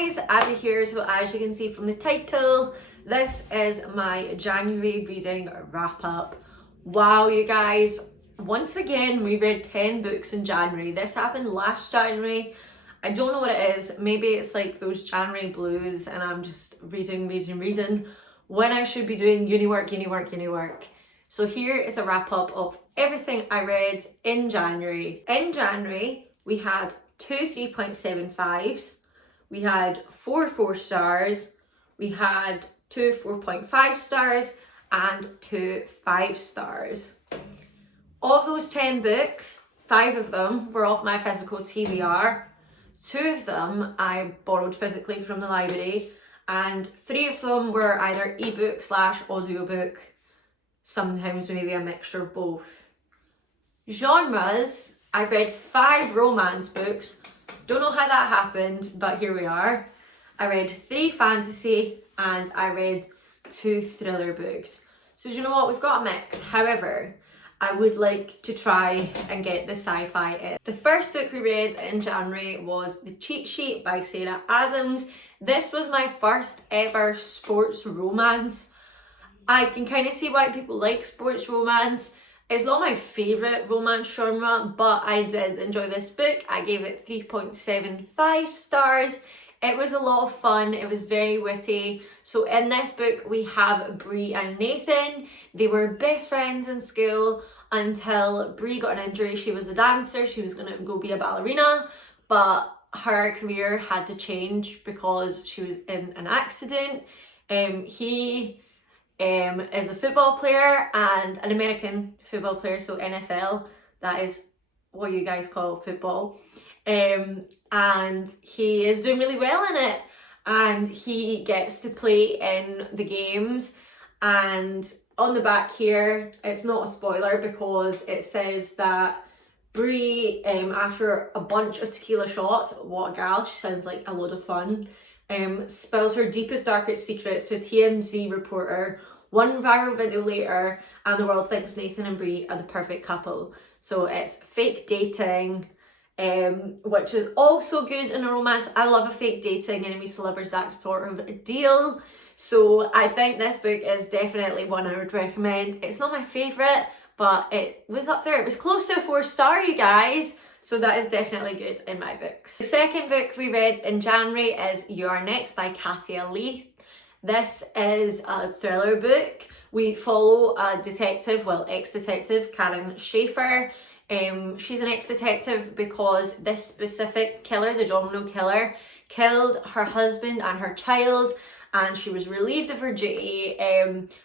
guys, Abby here. So as you can see from the title, this is my January reading wrap up. Wow, you guys, once again we read 10 books in January. This happened last January. I don't know what it is. Maybe it's like those January blues and I'm just reading when I should be doing uni work. So here is a wrap up of everything I read in January. In January, we had 2 3.75s, we had 4 4-stars, we had 2 4.5 stars, and 2 5-stars. Of those 10 books, 5 of them were off my physical TBR, 2 of them I borrowed physically from the library, and 3 of them were either ebook / audiobook, sometimes maybe a mixture of both. Genres, I read 5 romance books. Don't know how that happened, but here we are. I read 3 fantasy and I read 2 thriller books. So do you know what? We've got a mix. However, I would like to try and get the sci-fi in. The first book we read in January was The Cheat Sheet by Sarah Adams. This was my first ever sports romance. I can kind of see why people like sports romance. It's not my favourite romance genre, but I did enjoy this book. I gave it 3.75 stars. It was a lot of fun. It was very witty. So in this book, we have Bree and Nathan. They were best friends in school until Bree got an injury. She was a dancer. She was going to go be a ballerina, but her career had to change because she was in an accident. He is a football player and an American football player, so NFL, that is what you guys call football. And he is doing really well in it, and he gets to play in the games. And on the back here, it's not a spoiler because it says that Bree, after a bunch of tequila shots, what a gal, she sounds like a load of fun, spills her deepest, darkest secrets to a TMZ reporter. 1 viral video later, and the world thinks Nathan and Bree are the perfect couple. So it's fake dating, which is also good in a romance. I love a fake dating, enemies to lovers, that sort of a deal. So I think this book is definitely one I would recommend. It's not my favourite, but it was up there. It was close to a 4-star, you guys. So that is definitely good in my books. The second book we read in January is You Are Next by Cassia Leith. This is a thriller book. We follow a detective, well, ex-detective, Karen Schaefer. She's an ex-detective because this specific killer, the domino killer, killed her husband and her child, and she was relieved of her duty,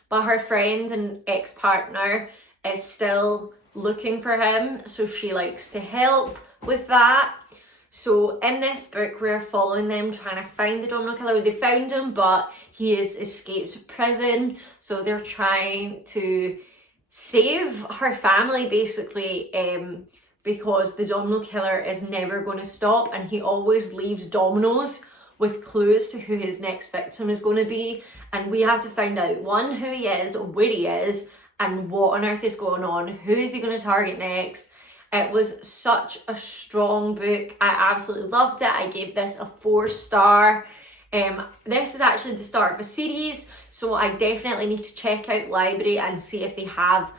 but her friend and ex-partner is still looking for him, so she likes to help with that. So in this book, we're following them trying to find the domino killer. They found him, but he has escaped prison. So they're trying to save her family, basically, because the domino killer is never going to stop, and he always leaves dominoes with clues to who his next victim is going to be. And we have to find out, 1, who he is, where he is, and what on earth is going on. Who is he going to target next? It was such a strong book. I absolutely loved it. I gave this a 4-star. This is actually the start of a series, so I definitely need to check out library and see if they have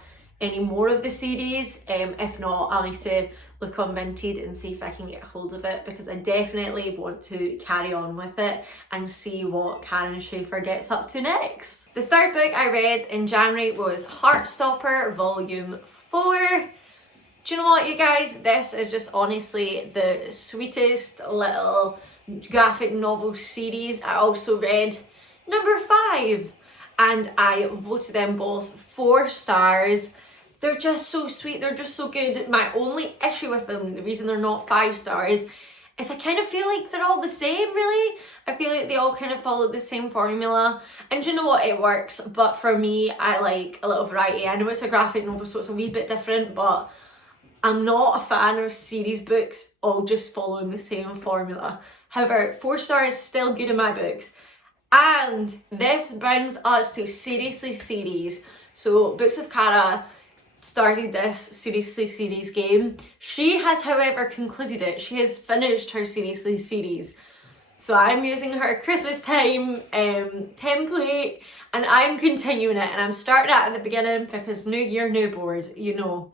any more of the series. If not, I'll need to look on Vinted and see if I can get hold of it, because I definitely want to carry on with it and see what Karen Schaefer gets up to next. The third book I read in January was Heartstopper Volume 4. Do you know what, you guys? This is just honestly the sweetest little graphic novel series. I also read number 5 and I voted them both 4 stars. They're just so sweet. They're just so good. My only issue with them, the reason they're not 5 stars, is I kind of feel like they're all the same, really. I feel like they all kind of follow the same formula. And do you know what? It works. But for me, I like a little variety. I know it's a graphic novel, so it's a wee bit different, but I'm not a fan of series books all just following the same formula. However, 4 stars is still good in my books. And this brings us to Seriously Series. So Books of Cara started this Seriously Series game. She has, however, concluded it. She has finished her Seriously Series. So I'm using her Christmas time template, and I'm continuing it, and I'm starting at the beginning because new year, new board, you know.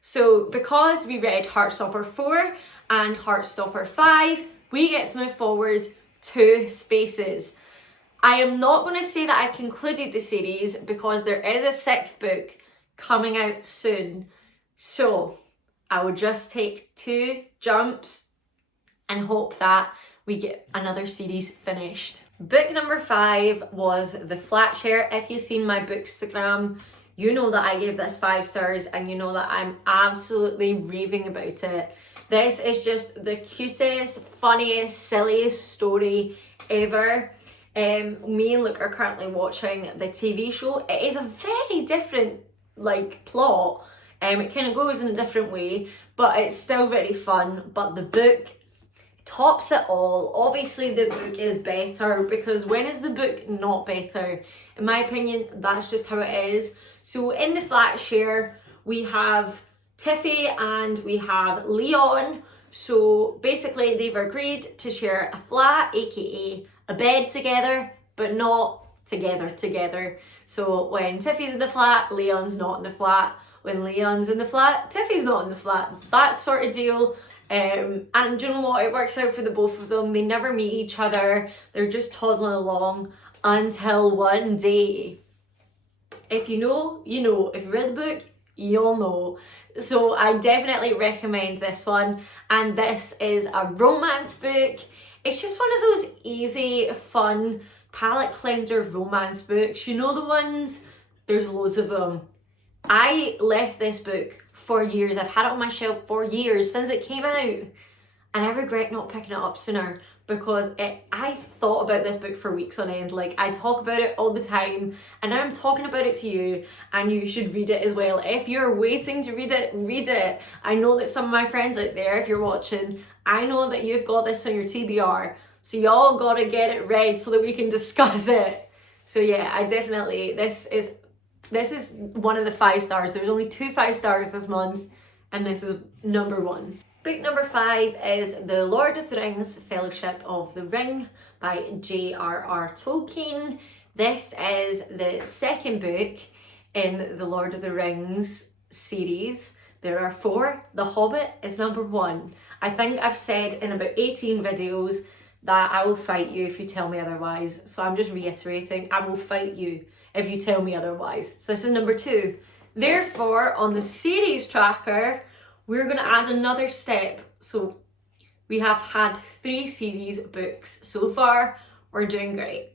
So because we read Heartstopper 4 and Heartstopper 5, we get to move forward 2 spaces. I am not going to say that I concluded the series because there is a 6th book coming out soon. So I will just take 2 jumps and hope that we get another series finished. Book number 5 was The Flat Share. If you've seen my Bookstagram, you know that I gave this 5 stars, and you know that I'm absolutely raving about it. This is just the cutest, funniest, silliest story ever. Me and Luke are currently watching the TV show. It is a very different plot. It kind of goes in a different way, but it's still very fun. But the book tops it all. Obviously the book is better, because when is the book not better? In my opinion, that's just how it is. So in The Flat Share, we have Tiffy and we have Leon. So basically they've agreed to share a flat, aka a bed together, but not together. So when Tiffy's in the flat, Leon's not in the flat. When Leon's in the flat, Tiffy's not in the flat. That sort of deal. And do you know what? It works out for the both of them. They never meet each other. They're just toddling along until one day. If you know, you know. If you read the book, you'll know. So I definitely recommend this one. And this is a romance book. It's just one of those easy, fun, palate cleanser romance books. You know the ones? There's loads of them. I left this book for years. I've had it on my shelf for years, since it came out. And I regret not picking it up sooner, because I thought about this book for weeks on end. I talk about it all the time, and now I'm talking about it to you, and you should read it as well. If you're waiting to read it, read it. I know that some of my friends out there, if you're watching, I know that you've got this on your TBR, so y'all gotta get it read so that we can discuss it. So yeah, I definitely, this is one of the 5 stars. There's only 2 5 stars this month, and this is number 1. Book number 5 is The Lord of the Rings Fellowship of the Ring by J.R.R. Tolkien. This is the 2nd book in the Lord of the Rings series. There are 4. The Hobbit is number 1. I think I've said in about 18 videos that I will fight you if you tell me otherwise. So I'm just reiterating, I will fight you if you tell me otherwise. So this is number 2. Therefore, on the series tracker, we're going to add another step. So we have had 3 series books so far. We're doing great.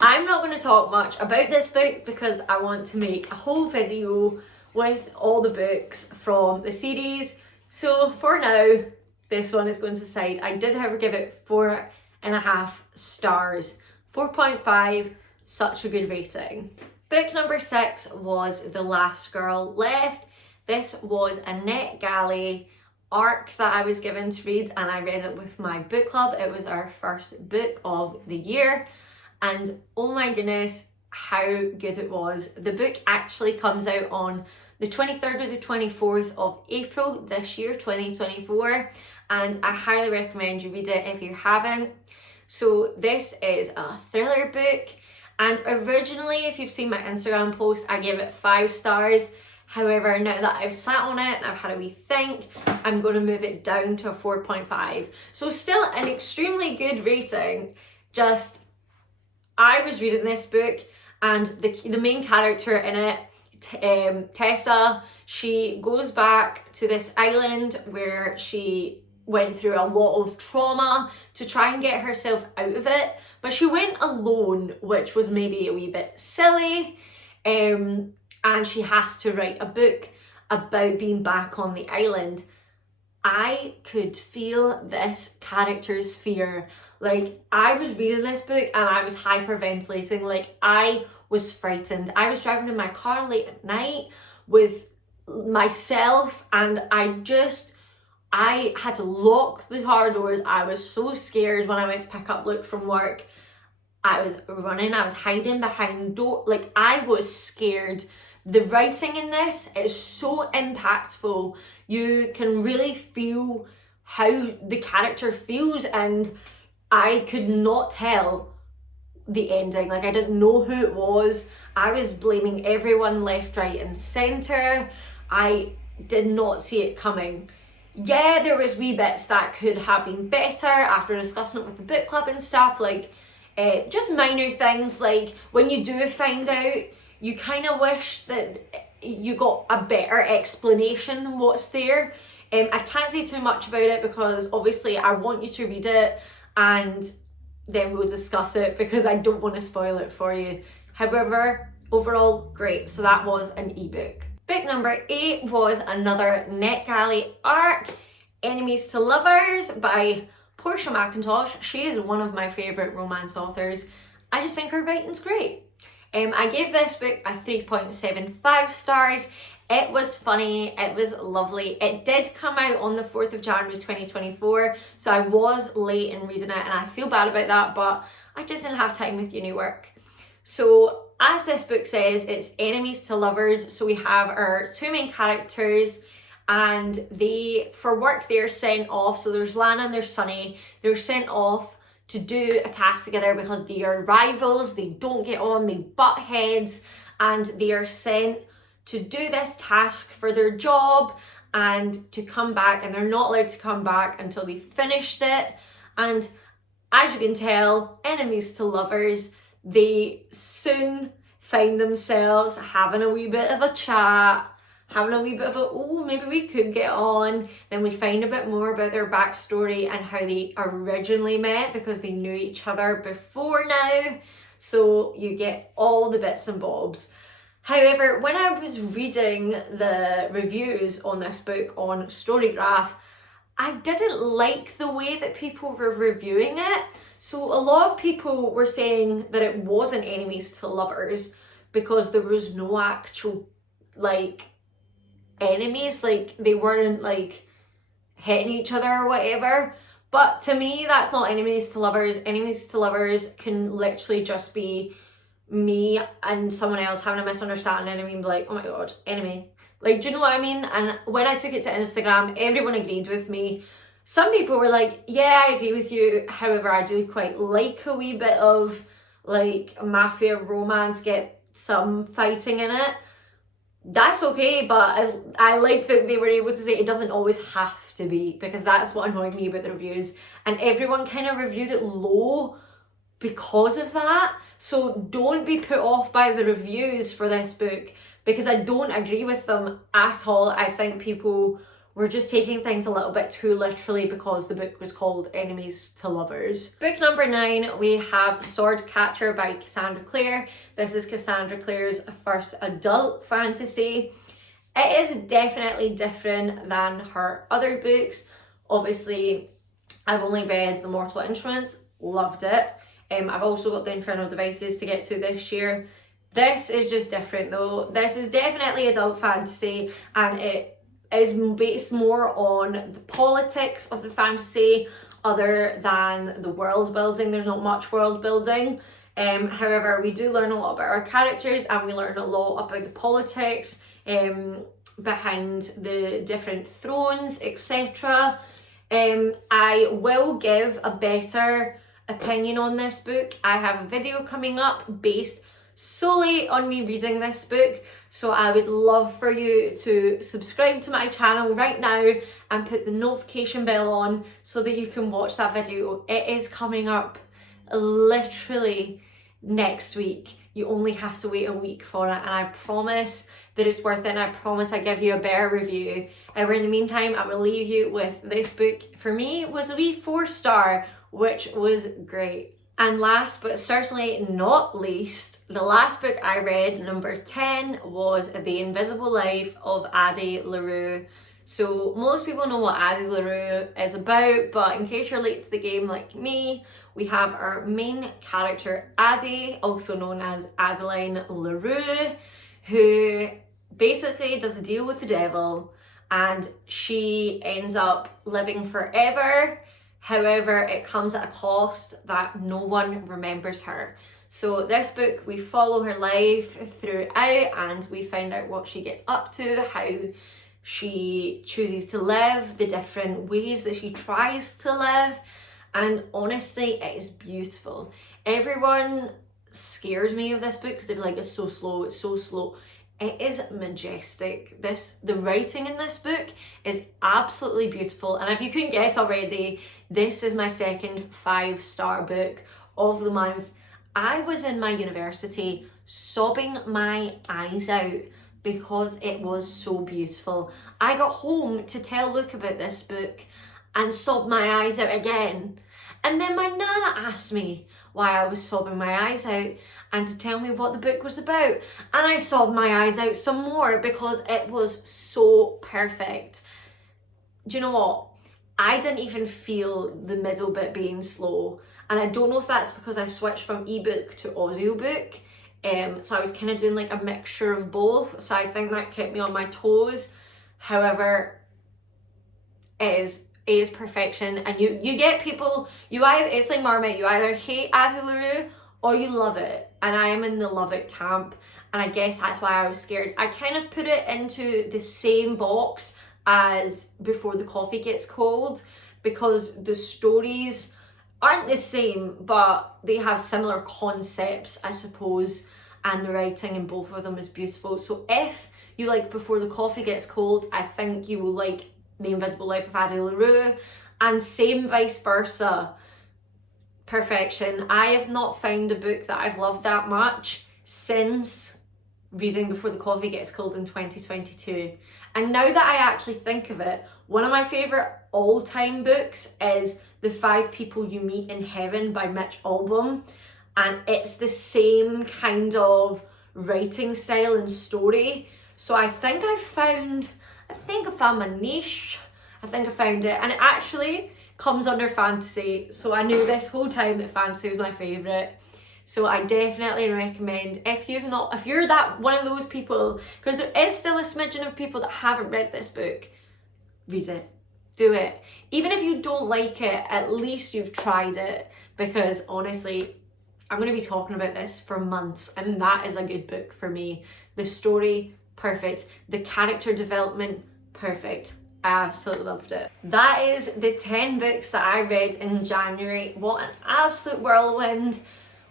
I'm not going to talk much about this book because I want to make a whole video with all the books from the series. So for now, this one is going to the side. I did, however, give it 4.5 stars. 4.5, such a good rating. Book number 6 was The Last Girl Left. This was a NetGalley arc that I was given to read, and I read it with my book club. It was our first book of the year, and oh my goodness, how good it was. The book actually comes out on the 23rd or the 24th of April this year, 2024, and I highly recommend you read it if you haven't. So this is a thriller book, and originally, if you've seen my Instagram post, I gave it 5 stars. However, now that I've sat on it and I've had a wee think, I'm going to move it down to a 4.5. So still an extremely good rating. Just, I was reading this book, and the main character in it, Tessa, she goes back to this island where she went through a lot of trauma to try and get herself out of it, but she went alone, which was maybe a wee bit silly, and she has to write a book about being back on the island. I could feel this character's fear. I was reading this book and I was hyperventilating. I was frightened. I was driving in my car late at night with myself, and I had to lock the car doors. I was so scared when I went to pick up Luke from work. I was running, I was hiding behind door. I was scared. The writing in this is so impactful. You can really feel how the character feels, and I could not tell the ending. Like, I didn't know who it was. I was blaming everyone left, right and centre. I did not see it coming. Yeah, there was wee bits that could have been better after discussing it with the book club and stuff, like just minor things, like when you do find out, you kind of wish that you got a better explanation than what's there. I can't say too much about it because obviously I want you to read it and then we'll discuss it, because I don't want to spoil it for you. However, overall, great. So that was an ebook. Book number 8 was another NetGalley arc, Enemies to Lovers by Portia McIntosh. She is one of my favourite romance authors. I just think her writing's great. I gave this book a 3.75 stars. It was funny, it was lovely. It did come out on the 4th of January 2024, so I was late in reading it and I feel bad about that, but I just didn't have time with uni work. So as this book says, it's enemies to lovers. So we have our two main characters and they, for work, they're sent off. So there's Lana and there's Sunny. They're sent off to do a task together because they are rivals, they don't get on, they butt heads, and they are sent to do this task for their job and to come back, and they're not allowed to come back until they finished it. And as you can tell, enemies to lovers, they soon find themselves having a wee bit of a chat, having a wee bit of a, oh, maybe we could get on. Then we find a bit more about their backstory and how they originally met, because they knew each other before now. So you get all the bits and bobs. However, when I was reading the reviews on this book on Storygraph, I didn't like the way that people were reviewing it. So a lot of people were saying that it wasn't enemies to lovers because there was no actual, like, enemies, like they weren't like hitting each other or whatever. But to me, that's not enemies to lovers. Enemies to lovers can literally just be me and someone else having a misunderstanding and being like, oh my god, enemy. Like, do you know what I mean? And when I took it to Instagram, everyone agreed with me. Some people were like, yeah, I agree with you. However, I do quite like a wee bit of like mafia romance, get some fighting in it. That's okay, but as I like that they were able to say it doesn't always have to be, because that's what annoyed me about the reviews. And everyone kind of reviewed it low because of that. So don't be put off by the reviews for this book, because I don't agree with them at all. I think people were just taking things a little bit too literally because the book was called Enemies to Lovers. Book number 9, we have Swordcatcher by Cassandra Clare. This is Cassandra Clare's first adult fantasy. It is definitely different than her other books. Obviously, I've only read The Mortal Instruments, loved it. I've also got The Infernal Devices to get to this year. This is just different though. This is definitely adult fantasy, and it is based more on the politics of the fantasy other than the world building. There's not much world building. However, we do learn a lot about our characters, and we learn a lot about the politics behind the different thrones, etc. I will give a better opinion on this book. I have a video coming up based solely on me reading this book, so I would love for you to subscribe to my channel right now and put the notification bell on so that you can watch that video. It is coming up literally next week. You only have to wait a week for it, and I promise that it's worth it, and I promise I give you a better review. However, in the meantime, I will leave you with this book. For me, was a wee 4-star, which was great. And last but certainly not least, the last book I read, number 10, was The Invisible Life of Addie LaRue. So most people know what Addie LaRue is about, but in case you're late to the game like me, we have our main character Addie, also known as Adeline LaRue, who basically does a deal with the devil, and she ends up living forever. However, it comes at a cost that no one remembers her. So this book, we follow her life throughout, and we find out what she gets up to, how she chooses to live, the different ways that she tries to live, and honestly, it is beautiful. Everyone scares me of this book because they're like, it's so slow, it's so slow. It is majestic. The writing in this book is absolutely beautiful, and if you couldn't guess already, this is my second 5-star book of the month. I was in my university sobbing my eyes out because it was so beautiful. I got home to tell Luke about this book and sobbed my eyes out again. And then my nana asked me why I was sobbing my eyes out and to tell me what the book was about. And I sobbed my eyes out some more because it was so perfect. Do you know what? I didn't even feel the middle bit being slow. And I don't know if that's because I switched from ebook to audiobook. So I was kind of doing like a mixture of both. So I think that kept me on my toes. However, it is perfection. And you get people, it's like Marmite, you either hate Addie LaRue or you love it. And I am in the love it camp. And I guess that's why I was scared. I kind of put it into the same box as Before the Coffee Gets Cold, because the stories aren't the same, but they have similar concepts, I suppose, and the writing in both of them is beautiful. So if you like Before the Coffee Gets Cold, I think you will like The Invisible Life of Addie LaRue, and same vice versa. Perfection. I have not found a book that I've loved that much since reading Before the Coffee Gets Cold in 2022. And now that I actually think of it, one of my favourite all-time books is The 5 People You Meet in Heaven by Mitch Albom. And it's the same kind of writing style and story. So I think I found my niche. I think I found it. And it actually comes under fantasy. So I knew this whole time that fantasy was my favourite. So I definitely recommend, if you're that one of those people, because there is still a smidgen of people that haven't read this book, read it. Do it. Even if you don't like it, at least you've tried it, because honestly, I'm going to be talking about this for months, and that is a good book for me. The story, perfect. The character development, perfect. I absolutely loved it. That is the 10 books that I read in January. What an absolute whirlwind.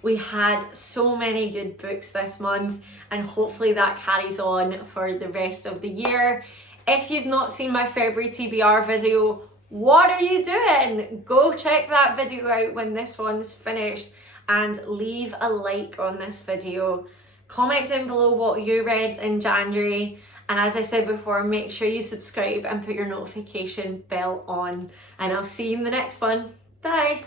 We had so many good books this month, and hopefully that carries on for the rest of the year. If you've not seen my February TBR video, what are you doing? Go check that video out when this one's finished, and leave a like on this video. Comment down below what you read in January, and as I said before, make sure you subscribe and put your notification bell on, and I'll see you in the next one. Bye!